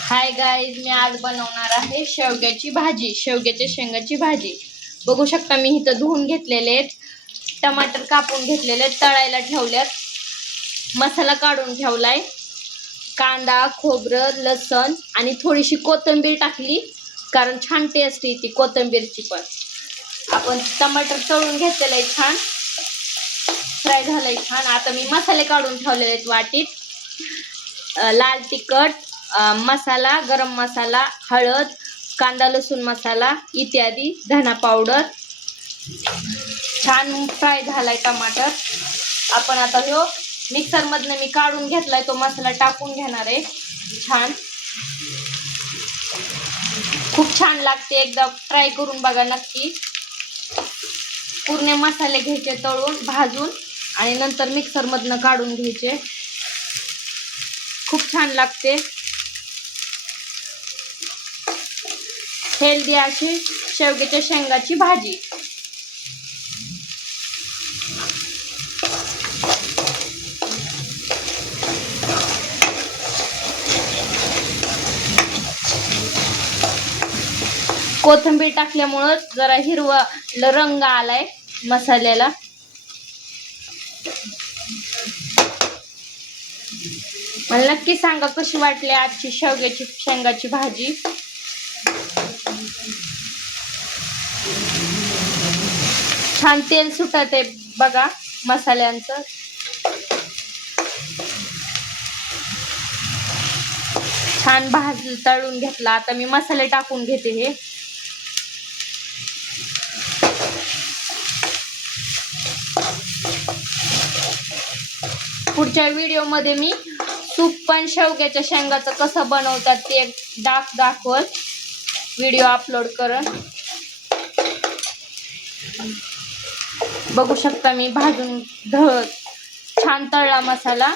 Hi guys, मी आज बनवणार आहे शेवग्याची भाजी, शेवग्याच्या शेंगाची भाजी. बघू शकता मी इथं धुवून घेतलेले आहेत, टमाटर कापून घेतलेले, तळायला ठेवल्यात, मसाला काढून ठेवलाय, कांदा, खोबरं, लसण आणि थोडीशी कोथिंबीर टाकली कारण छान टेस्ट येते कोथिंबीरची पण. आपण टमाटर तळून घेतलेलं आहे, छान फ्राय झालंय छान. आता मी मसाले काढून ठेवलेले आहेत वाटीत. लाल तिखट, मसाला, गरम मसाला, हळद, कांदा लसूण मसाला इत्यादी, धना पावडर. छान फ्राय झालाय टमाटर. आपण आता ह्यो मिक्सर मधनं मी काढून घेतलाय, तो मसाला टाकून घेणार आहे. छान, खूप छान लागते, एकदा ट्राय करून बघा नक्की. पूर्ण मसाले घ्यायचे तळून भाजून आणि नंतर मिक्सर मधनं काढून घ्यायचे. खूप छान लागते, हेल्दी अशी शेवग्याच्या शेंगाची भाजी. कोथिंबीर टाकल्यामुळं जरा हिरवा रंग आलाय मसाल्याला. मला नक्की सांगा कशी वाटली आजची शेवग्याची शेंगाची भाजी. छान तेल सुटत आहे बघा मसाल्यांचं. छान तळून घेतला. आता मी मसाले टाकून घेते. हे पुढच्या व्हिडिओ मध्ये मी सूप पण शेवग्याच्या शेंगाचं कसं बनवतात ते दाखवल, व्हिडिओ अपलोड करन. बघू शकता मी भाजून छान तळला मसाला.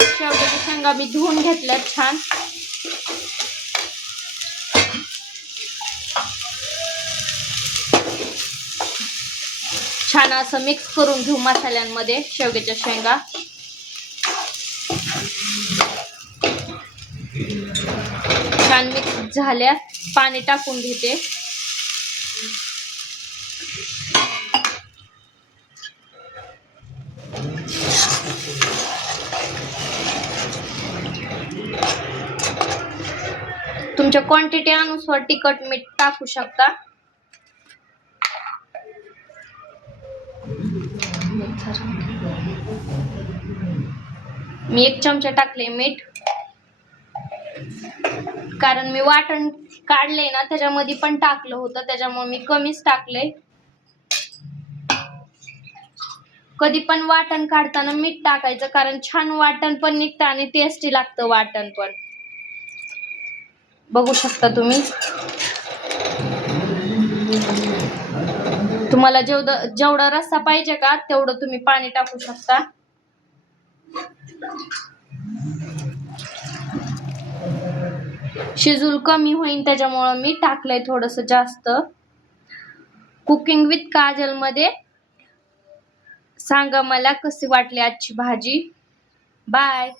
शेवग्याच्या शेंगा मी धुवून घेतल्यात छान. छान असं मिक्स करून घेऊ मसाल्यांमध्ये शेवग्याच्या शेंगा. छान मिक्स झाल्या, पाणी टाकून घेते. तुमच्या क्वांटिटी अनुसार तिखट मीठ टाकू शकता. मी 1 चमचा टाकले मीठ, कारण मी वाटण काढले ना त्याच्यामध्ये पण टाकलं होतं, त्याच्यामुळे मी कमीच टाकले. कधी पण वाटण काढताना मीठ टाकायचं, कारण छान वाटण पण निघतं आणि टेस्टी लागतं वाटण पण. बघू शकता तुम्ही. तुम्हाला जेवढा रस्सा पाहिजे का तेवढं तुम्ही पाणी टाकू शकता. शिजून कमी होईल त्याच्यामुळे मी टाकलंय थोडस जास्त. कुकिंग विथ काजल मध्ये सांगा मला कशी वाटली आजची भाजी. बाय.